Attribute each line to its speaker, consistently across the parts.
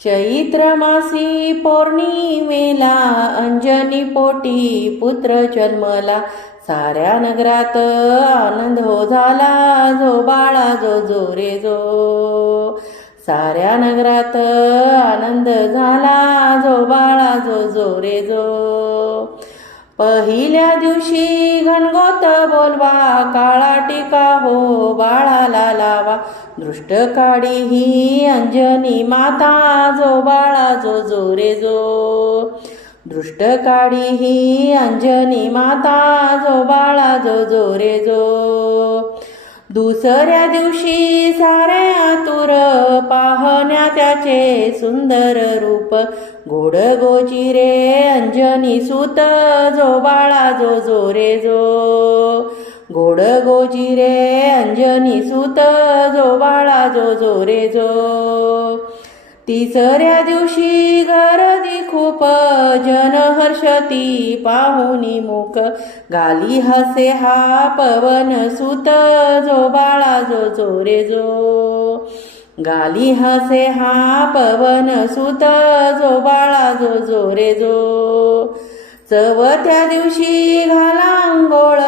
Speaker 1: चैत्र मासी पौर्णिमेला अंजनी पोटी पुत्र जन्मला. साऱ्या नगरात आनंद हो झाला जो बाळा जो जो रे जो साऱ्या नगरात आनंद झाला जो बाळा जो जो रे जो पहिल्या दिवशी घणगोत बोलवा काळा टिका हो बाळाला लावा. दृष्ट काळी ही अंजनी माता जो बाळा जो जो रे जो. दृष्ट काळी ही अंजनी माता जो बाळा जो जो रे जो. दुसऱ्या दिवशी सारे आतुर पाहण्या त्याचे सुंदर रूप. गोड गोची रे अंजनी सुत जो बाळा जो जो रे जो. गोड गोची रे अंजनी सुत जो बाळा जो जो रे जो. तिसऱ्या दिवशी गर्दी खूप जन हर्षती पाहुनी मुख गाली हसे हा पवन सुत जो बाळा जो जो जो. गाली हसे हा पवन सुत जो बाळा जो जो. जो चवथ्या दिवशी घाला अंघोळ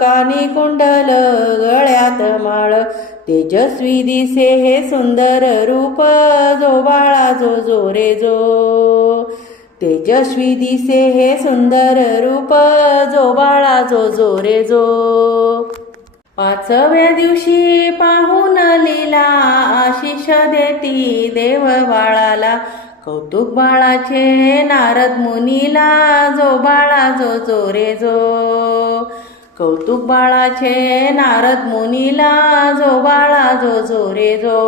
Speaker 1: कानी कुंडल गळ्यात माळ. तेजस्वी दिसे हे सुंदर रूप जो बाळा जो जो रे जो तेजस्वी दिसे हे सुंदर रूप जो बाळा जो जो रे जो पाचव्या दिवशी पाहून लिला आशिष देती देव बाळाला. कौतुक बाळाचे नारद मुनीला जो बाळा जो जो रे जो कौतुक बाळाचे नारद मुनीला जो बाळा जो जो रे जो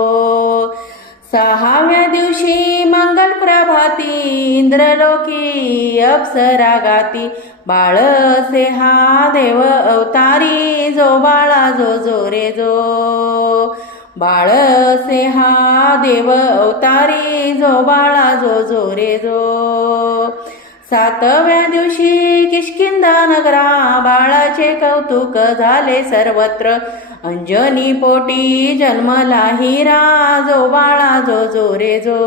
Speaker 1: सहाव्या दिवशी मंगल प्रभाती इंद्रलोकी अप्सरा गाती बाळ असे हा देव अवतारी जो बाळा जो जो रे जो बाळ असे हा देव अवतारी जो बाळा जो जो रे जो सातव्या दिवशी किष्किंदा नगरा बाळाचे कौतुक झाले सर्वत्र. अंजनी पोटी जन्मला हिरा जो बाळा जो जो रे जो.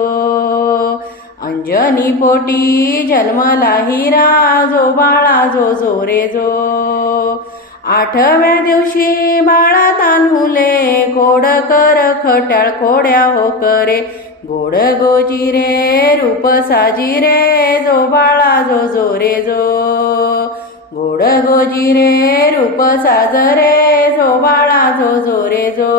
Speaker 1: अंजनी पोटी जन्मला हिरा जो बाळा जो जो रे जो. आठव्या दिवशी बाळा तान्हुले गोड कर खट्याळ खोड्या हो करे गोड गोजी रे रूप साजी रे जो बाळा जो जो रे जो. गोड गोजी रे रूप साज रे जो बाळा जो जो रे जो.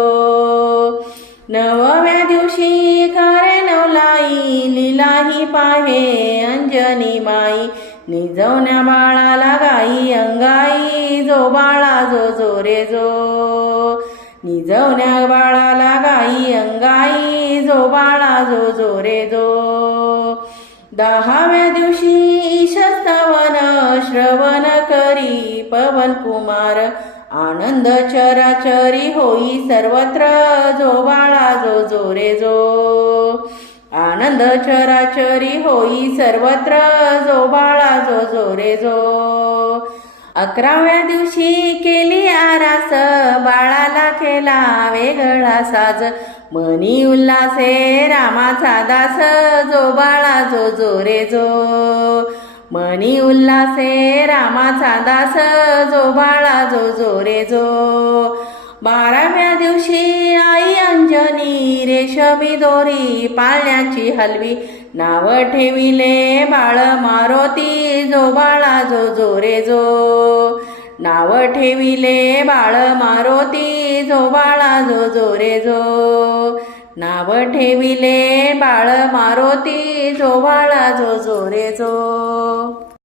Speaker 1: नवव्या दिवशी करे नवलाई लिलाही पाहे अंजनी माई. निजवण्या बाळाला गाई अंगाई जो बाळा जो जो रे जो. निजवण्या बाळाला गाई अंगाई जो बाळा जो जो रे जो. दहाव्या दिवशी ईशस्तवन श्रवण करी पवन कुमार. आनंद चराचरी होई सर्वत्र जो बाळा जो जो रे जो. आनंद चराचरी होई सर्वत्र जो बाळा जो जो रे जो. अकराव्या दिवशी केली आरास बाळाला केला वेगळा साज. मनी उल्हासे रामाचा दास जो बाळा जो जो रे जो. मनी उल्हासे रामाचा दास जो बाळा जो जो रे जो. बाराव्या दिवशी आई अंजनी रेशमी दोरी पाळण्याची हलवी. नाव ठेविले बाळ मारोती जो जो जो रे जो. नाव ठेविले बाळ मारोती जो बाळा जो जो रे जो. नाव ठेविले बाळ मारोती जो बाळा जो जो रे जो.